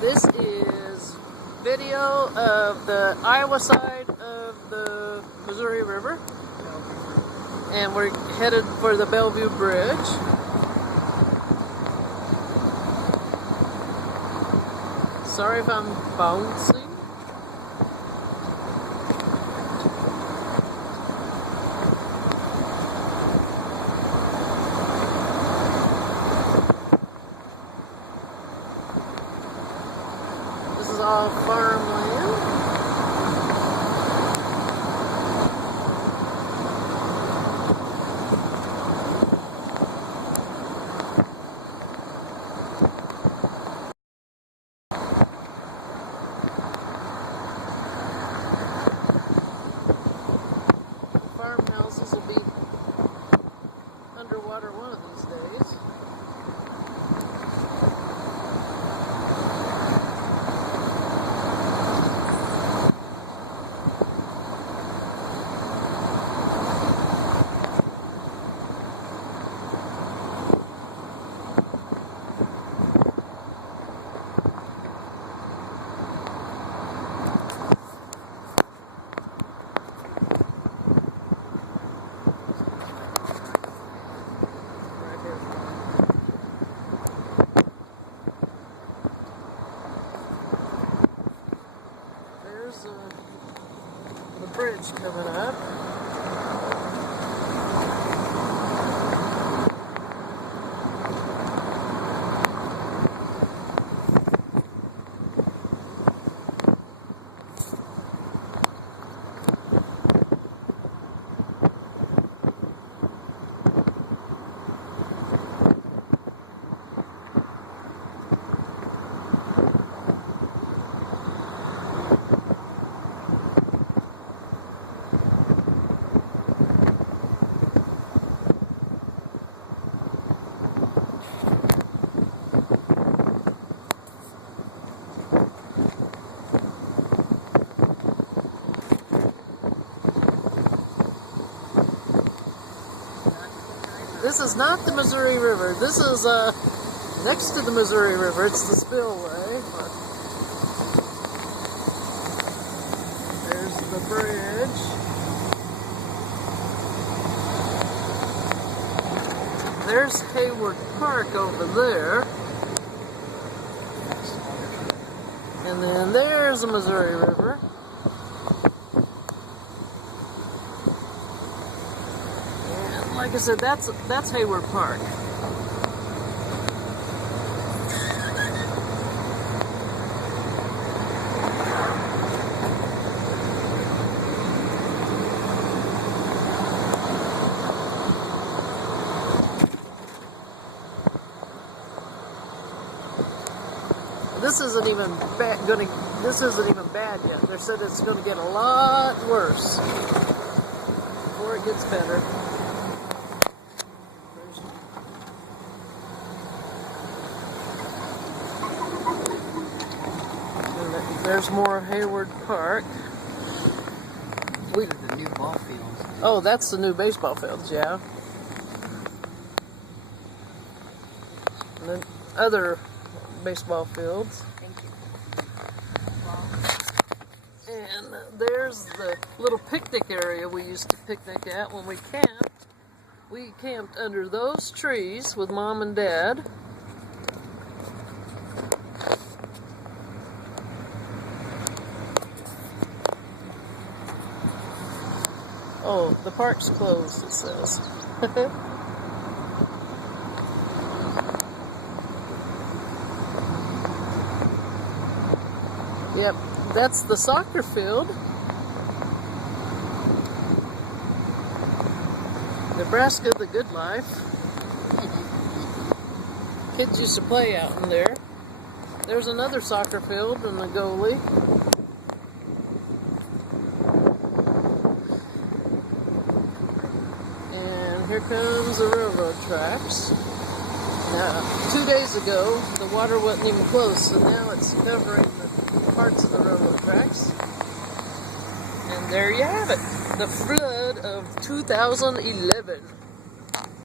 This is video of the Iowa side of the Missouri River, and we're headed for the Bellevue Bridge. Sorry if I'm bouncing. This is all farmland. Farmhouses will be underwater one of these days. There's the bridge coming up. This is not the Missouri River. This is next to the Missouri River. It's the spillway. There's the bridge. There's Hayward Park over there. And then there's the Missouri River. Like I said, that's Hayward Park. This isn't even bad yet. They said it's going to get a lot worse before it gets better. There's more Hayward Park. These are the new ball fields. Oh, that's the new baseball fields, yeah. And then other baseball fields. Thank you. And there's the little picnic area we used to picnic at when we camped. We camped under those trees with Mom and Dad. Oh, the park's closed, it says. Yep, that's the soccer field. Nebraska, the good life. Kids used to play out in there. There's another soccer field and the goalie. Here comes the railroad tracks. Now, 2 days ago, the water wasn't even close, and now it's covering the parts of the railroad tracks. And there you have it, the flood of 2011.